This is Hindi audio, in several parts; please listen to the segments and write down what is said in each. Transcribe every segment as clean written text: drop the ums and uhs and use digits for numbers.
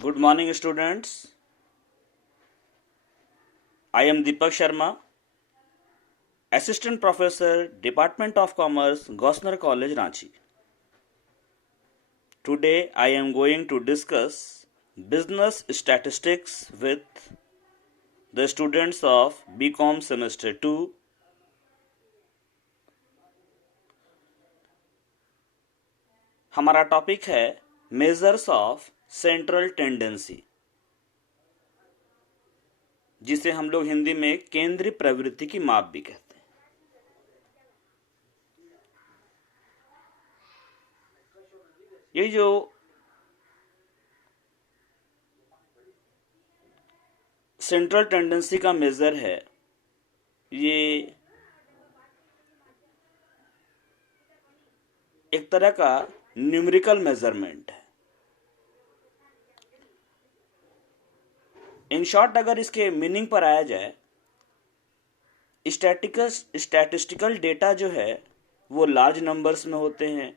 Good morning, students. I am Deepak Sharma, Assistant Professor, Department of Commerce, Gosner College, Ranchi. Today, I am going to discuss business statistics with the students of BCom Semester 2. हमारा टॉपिक है मेजर्स ऑफ सेंट्रल टेंडेंसी, जिसे हम लोग हिंदी में केंद्रीय प्रवृत्ति की माप भी कहते हैं। ये जो सेंट्रल टेंडेंसी का मेजर है, ये एक तरह का न्यूमेरिकल मेजरमेंट है। इन शॉर्ट अगर इसके मीनिंग पर आया जाए, स्टैटिस्टिकल डेटा जो है वो लार्ज नंबर्स में होते हैं।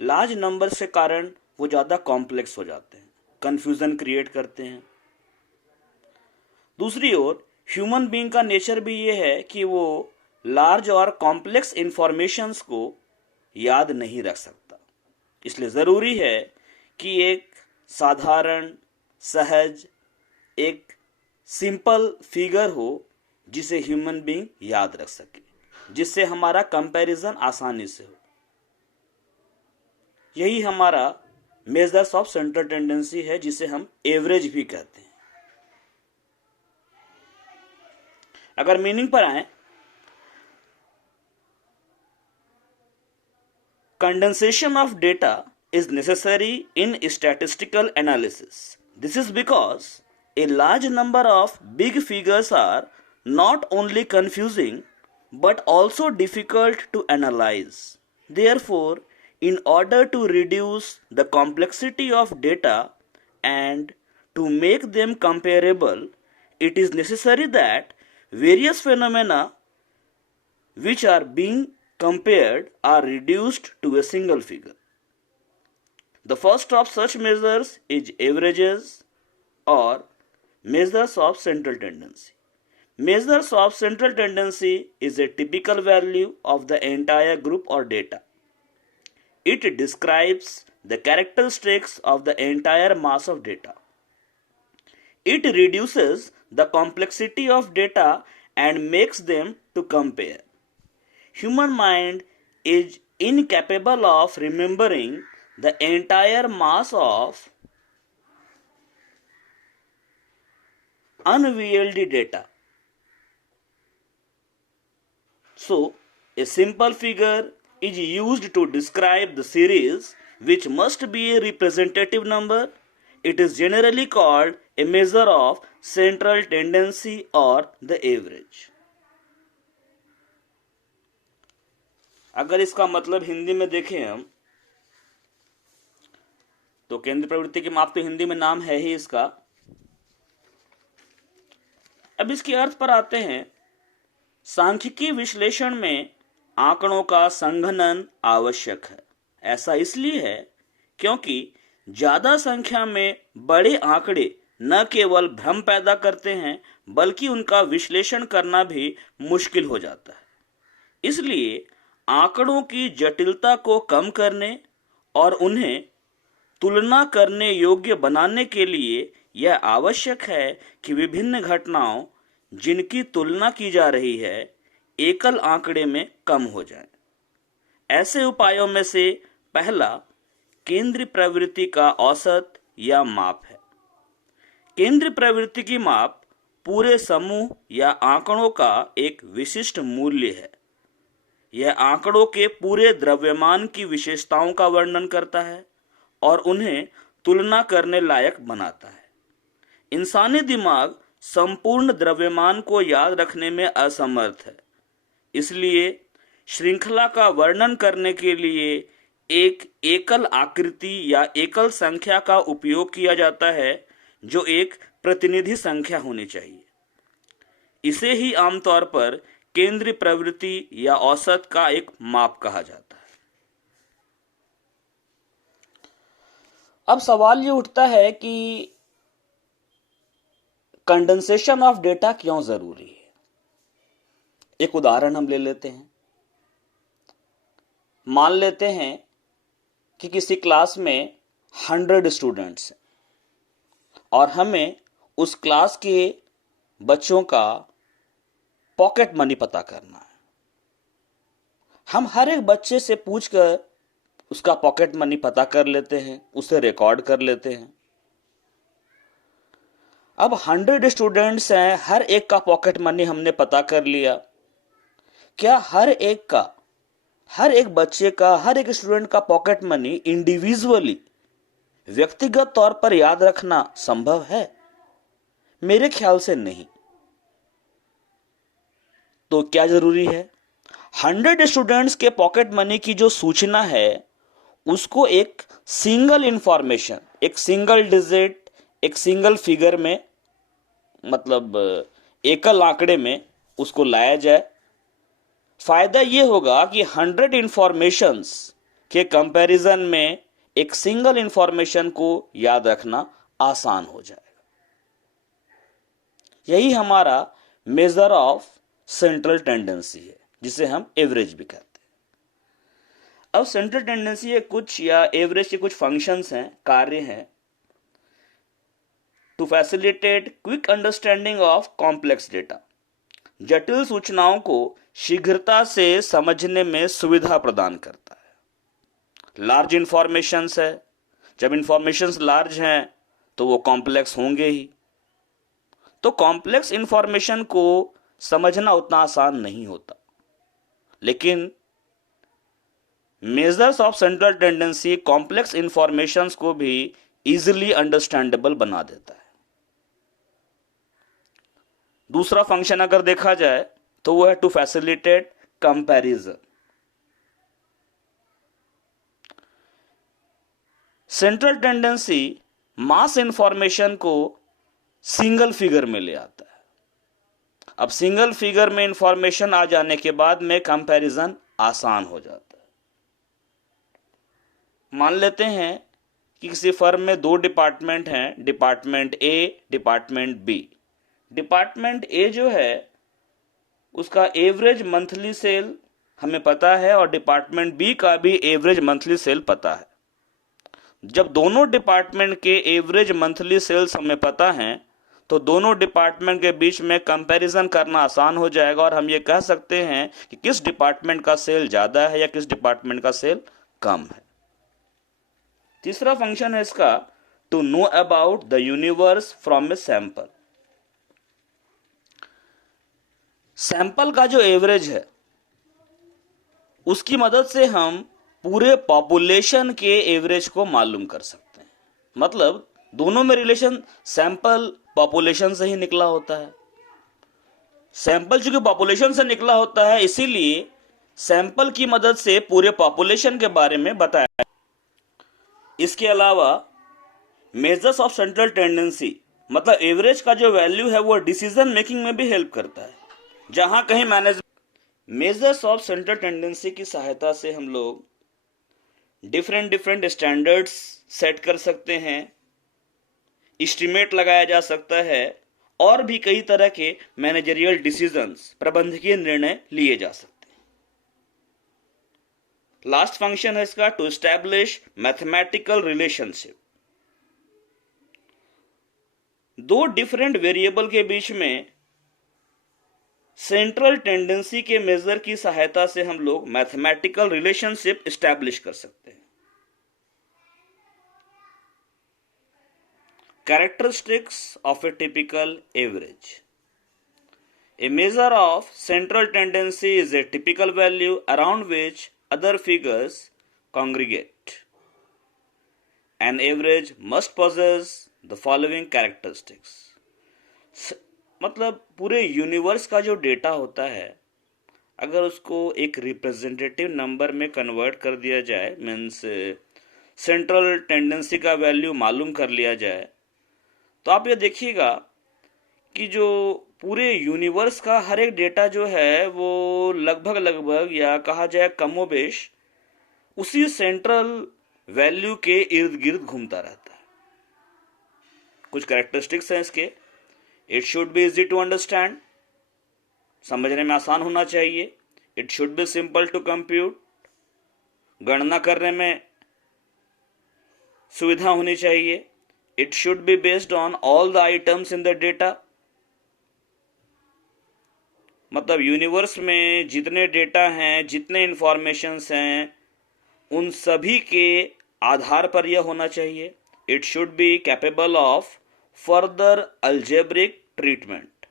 लार्ज नंबर्स के कारण वो ज़्यादा कॉम्प्लेक्स हो जाते हैं, कंफ्यूजन क्रिएट करते हैं। दूसरी ओर ह्यूमन बीइंग का नेचर भी ये है कि वो लार्ज और कॉम्प्लेक्स इंफॉर्मेशंस को याद नहीं रख सकता। इसलिए ज़रूरी है कि एक साधारण, सहज, एक सिंपल फिगर हो जिसे ह्यूमन बीइंग याद रख सके, जिससे हमारा कंपैरिजन आसानी से हो। यही हमारा मेजर्स ऑफ सेंट्रल टेंडेंसी है, जिसे हम एवरेज भी कहते हैं। अगर मीनिंग पर आए, condensation of data is necessary in statistical analysis. This is because a large number of big figures are not only confusing but also difficult to analyze. Therefore, in order to reduce the complexity of data and to make them comparable, it is necessary that various phenomena which are being compared are reduced to a single figure. The first of such measures is averages or measures of central tendency. Measures of central tendency is a typical value of the entire group or data. It describes the characteristics of the entire mass of data. It reduces the complexity of data and makes them to compare. Human mind is incapable of remembering the entire mass of unwieldy data. So, a simple figure is used to describe the series which must be a representative number. It is generally called a measure of central tendency or the average. अगर इसका मतलब हिंदी में देखें हम, तो केंद्र प्रवृत्ति की माप तो हिंदी में नाम है ही इसका। अब इसके अर्थ पर आते हैं। सांख्यिकी विश्लेषण में आंकड़ों का संघनन आवश्यक है। ऐसा इसलिए है क्योंकि ज्यादा संख्या में बड़े आंकड़े न केवल भ्रम पैदा करते हैं, बल्कि उनका विश्लेषण करना भी मुश्किल हो जाता है। इसलिए आंकड़ों की जटिलता को कम करने और उन्हें तुलना करने योग्य बनाने के लिए यह आवश्यक है कि विभिन्न घटनाओं जिनकी तुलना की जा रही है एकल आंकड़े में कम हो जाए। ऐसे उपायों में से पहला केंद्रीय प्रवृत्ति का औसत या माप है। केंद्रीय प्रवृत्ति की माप पूरे समूह या आंकड़ों का एक विशिष्ट मूल्य है। यह आंकड़ों के पूरे द्रव्यमान की विशेषताओं का वर्णन करता है और उन्हें तुलना करने लायक बनाता है। इंसानी दिमाग संपूर्ण द्रव्यमान को याद रखने में असमर्थ है। इसलिए श्रृंखला का वर्णन करने के लिए एक एकल आकृति या एकल संख्या का उपयोग किया जाता है, जो एक प्रतिनिधि संख्या होनी चाहिए। इसे ही आमतौर पर केंद्रीय प्रवृत्ति या औसत का एक माप कहा जाता है। अब सवाल ये उठता है कि कंडेंसेशन ऑफ डेटा क्यों जरूरी है। एक उदाहरण हम ले लेते हैं। मान लेते हैं कि किसी क्लास में 100 स्टूडेंट्स हैं और हमें उस क्लास के बच्चों का पॉकेट मनी पता करना है। हम हर एक बच्चे से पूछकर उसका पॉकेट मनी पता कर लेते हैं, उसे रिकॉर्ड कर लेते हैं। अब 100 स्टूडेंट्स हैं, हर एक का पॉकेट मनी हमने पता कर लिया। क्या हर एक बच्चे का, हर एक स्टूडेंट का पॉकेट मनी इंडिविजुअली, व्यक्तिगत तौर पर याद रखना संभव है? मेरे ख्याल से नहीं। तो क्या जरूरी है? 100 स्टूडेंट्स के पॉकेट मनी की जो सूचना है उसको एक सिंगल इंफॉर्मेशन, एक सिंगल डिजिट, एक सिंगल फिगर में, मतलब एकल आंकड़े में उसको लाया जाए। फायदा यह होगा कि 100 इंफॉर्मेशंस के कंपैरिजन में एक सिंगल इंफॉर्मेशन को याद रखना आसान हो जाएगा। यही हमारा मेजर ऑफ सेंट्रल टेंडेंसी है, जिसे हम एवरेज भी कहते हैं। अब सेंट्रल टेंडेंसी के कुछ या एवरेज के कुछ फंक्शंस हैं, कार्य हैं। To facilitate quick understanding of complex data, जटिल सूचनाओं को शीघ्रता से समझने में सुविधा प्रदान करता है। लार्ज इंफॉर्मेशंस है, जब इंफॉर्मेशंस लार्ज हैं तो वो कॉम्प्लेक्स होंगे ही। तो कॉम्प्लेक्स इंफॉर्मेशन को समझना उतना आसान नहीं होता, लेकिन measures of central tendency complex informations को भी इजीली अंडरस्टैंडेबल बना देता है। दूसरा फंक्शन अगर देखा जाए तो वो है to facilitate comparison. Central tendency mass information को सिंगल फिगर में ले आता है। अब सिंगल फिगर में इंफॉर्मेशन आ जाने के बाद में कंपैरिजन आसान हो जाता है। मान लेते हैं कि किसी फर्म में 2 डिपार्टमेंट हैं, department A, department B. Department A जो है उसका एवरेज मंथली सेल हमें पता है और डिपार्टमेंट बी का भी एवरेज मंथली सेल पता है। जब दोनों डिपार्टमेंट के एवरेज मंथली सेल्स हमें पता हैं तो दोनों डिपार्टमेंट के बीच में कंपैरिजन करना आसान हो जाएगा और हम ये कह सकते हैं कि किस डिपार्टमेंट का सेल ज्यादा है या किस डिपार्टमेंट का सेल कम है। तीसरा फंक्शन है इसका to know about the universe from a sample. Sample का जो एवरेज है उसकी मदद से हम पूरे पॉपुलेशन के एवरेज को मालूम कर सकते हैं। मतलब दोनों में रिलेशन सैंपल पॉपुलेशन से ही निकला होता है। सैंपल चूंकि पॉपुलेशन से निकला होता है इसीलिए सैंपल की मदद से पूरे पॉपुलेशन के बारे में बताया। इसके अलावा मेजर्स ऑफ सेंट्रल टेंडेंसी मतलब एवरेज का जो वैल्यू है वो डिसीजन मेकिंग में भी हेल्प करता है। जहां कहीं मेजर्स ऑफ सेंट्रल टेंडेंसी की सहायता से हम लोग डिफरेंट स्टैंडर्ड्स सेट कर सकते हैं, एस्टिमेट लगाया जा सकता है और भी कई तरह के मैनेजरियल डिसीजंस, प्रबंधकीय निर्णय लिए जा सकते हैं। लास्ट फंक्शन है इसका to establish mathematical relationship. 2 different variable के बीच में सेंट्रल टेंडेंसी के मेजर की सहायता से हम लोग मैथमेटिकल रिलेशनशिप एस्टैब्लिश कर सकते हैं। Characteristics of A typical average. A measure of central tendency is a typical value around which other figures congregate. An average must possess the following characteristics. मतलब पूरे यूनिवर्स का जो डेटा होता है अगर उसको एक रिप्रेजेंटेटिव नंबर में कन्वर्ट कर दिया जाए, मीन्स सेंट्रल टेंडेंसी का वैल्यू मालूम कर लिया जाए, तो आप ये देखिएगा कि जो पूरे यूनिवर्स का हर एक डेटा जो है वो लगभग या कहा जाए कमोबेश उसी सेंट्रल वैल्यू के इर्द गिर्द घूमता रहता है। कुछ कैरेक्टरिस्टिक्स हैं इसके। It should be easy to understand, समझने में आसान होना चाहिए। It should be simple to compute, गणना करने में सुविधा होनी चाहिए। It should be based on all the items in the data, मतलब यूनिवर्स में जितने डेटा हैं, जितने इंफॉर्मेशंस हैं, उन सभी के आधार पर यह होना चाहिए। It should be capable of further algebraic treatment.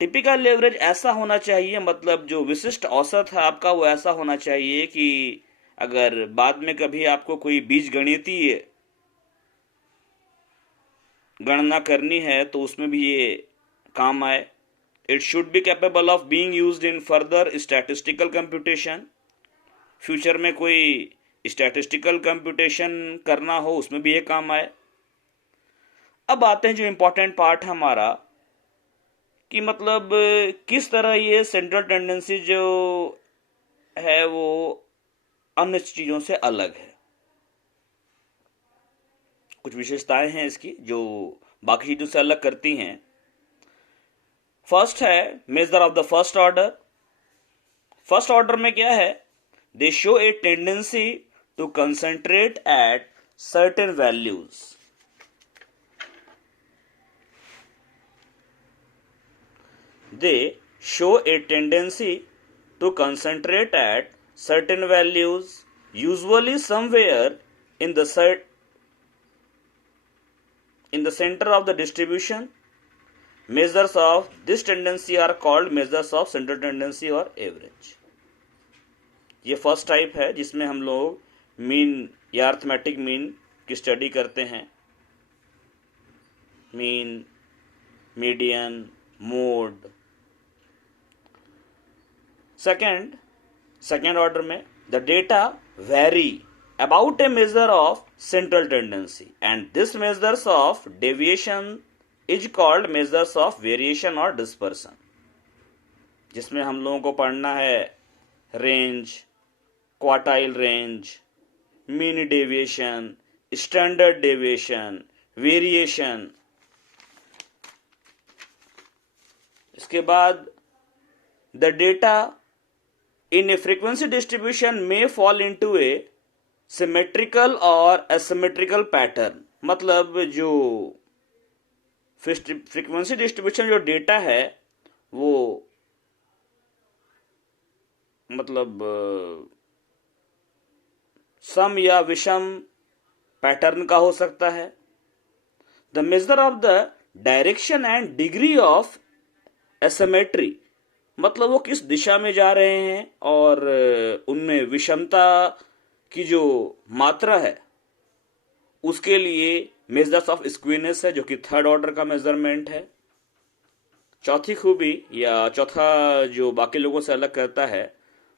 Typical average ऐसा होना चाहिए, मतलब जो विशिष्ट औसत है आपका वो ऐसा होना चाहिए कि अगर बाद में कभी आपको कोई बीजगणितीय गणना करनी है तो उसमें भी ये काम आए। It should be capable of being used in further statistical computation, future में कोई स्टैटिस्टिकल कंप्यूटेशन करना हो उसमें भी ये काम आए। अब आते हैं जो इम्पोर्टेंट पार्ट है हमारा, कि मतलब किस तरह ये सेंट्रल टेंडेंसी जो है वो अन्य चीजों से अलग है। कुछ विशेषताएं हैं इसकी जो बाकी चीजों से अलग करती हैं। फर्स्ट है measure of the first order. First order में क्या है? They show a tendency to concentrate at certain values. They show a tendency to concentrate at certain values, usually somewhere in the center of the distribution. Measures of this tendency are called measures of central tendency or average. ये फर्स्ट टाइप है जिसमें हम लोग मीन या अर्थमेटिक मीन की स्टडी करते हैं। Mean, median, mode. Second order में the data vary about a measure of central tendency and this measures of deviation is called measures of variation और डिस्पर्सन, जिसमें हम लोगों को पढ़ना है range, quartile range, mean deviation, standard deviation, variation. इसके बाद the data in a frequency distribution may fall into a symmetrical or asymmetrical pattern। मतलब जो फ्रीक्वेंसी डिस्ट्रीब्यूशन जो डेटा है वो मतलब सम या विषम पैटर्न का हो सकता है। The major of the direction and degree of asymmetry, मतलब वो किस दिशा में जा रहे हैं और उनमें विषमता की जो मात्रा है उसके लिए मेजर्स ऑफ स्क्वीनेस है, जो कि थर्ड ऑर्डर का मेजरमेंट है। चौथी खूबी या चौथा जो बाकी लोगों से अलग करता है,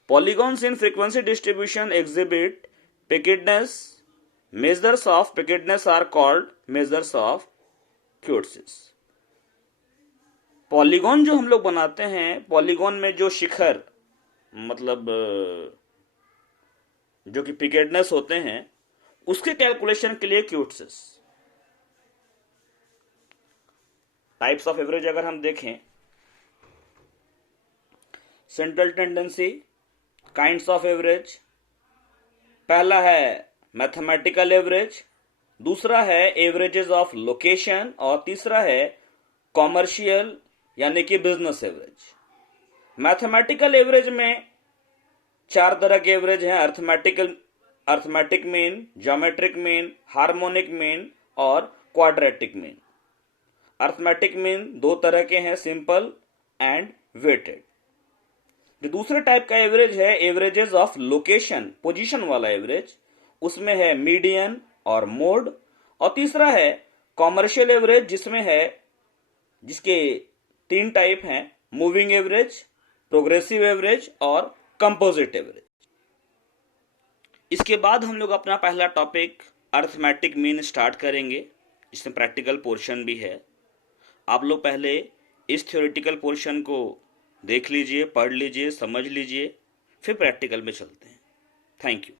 polygons in frequency distribution exhibit peakedness. Measures of peakedness are called measures of kurtosis. Polygon जो हम लोग बनाते हैं, पॉलीगॉन में जो शिखर मतलब जो कि पिकेडनेस होते हैं उसके कैलकुलेशन के लिए क्यूटसिस। टाइप्स ऑफ एवरेज अगर हम देखें, central tendency, kinds of average. पहला है मैथमेटिकल एवरेज, दूसरा है एवरेजेस ऑफ लोकेशन और तीसरा है कॉमर्शियल यानी कि बिजनेस एवरेज। मैथमेटिकल एवरेज में चार तरह के एवरेज हैं, arithmetic mean, geometric mean, harmonic mean और क्वाड्रेटिक मीन। अर्थमेटिक मीन दो तरह के हैं, सिंपल एंड वेटेड। जो दूसरे टाइप का एवरेज है एवरेजेस ऑफ लोकेशन, पोजीशन वाला एवरेज, उसमें है मीडियन और मोड। और तीसरा है कॉमर्शियल एवरेज जिसमें है जिसके तीन टाइप हैं, मूविंग एवरेज, प्रोग्रेसिव एवरेज और कंपोजिट एवरेज। इसके बाद हम लोग अपना पहला टॉपिक अर्थमेटिक मीन स्टार्ट करेंगे, जिसमें प्रैक्टिकल पोर्शन भी है। आप लोग पहले इस थ्योरेटिकल पोर्शन को देख लीजिए, पढ़ लीजिए, समझ लीजिए, फिर प्रैक्टिकल में चलते हैं। Thank you.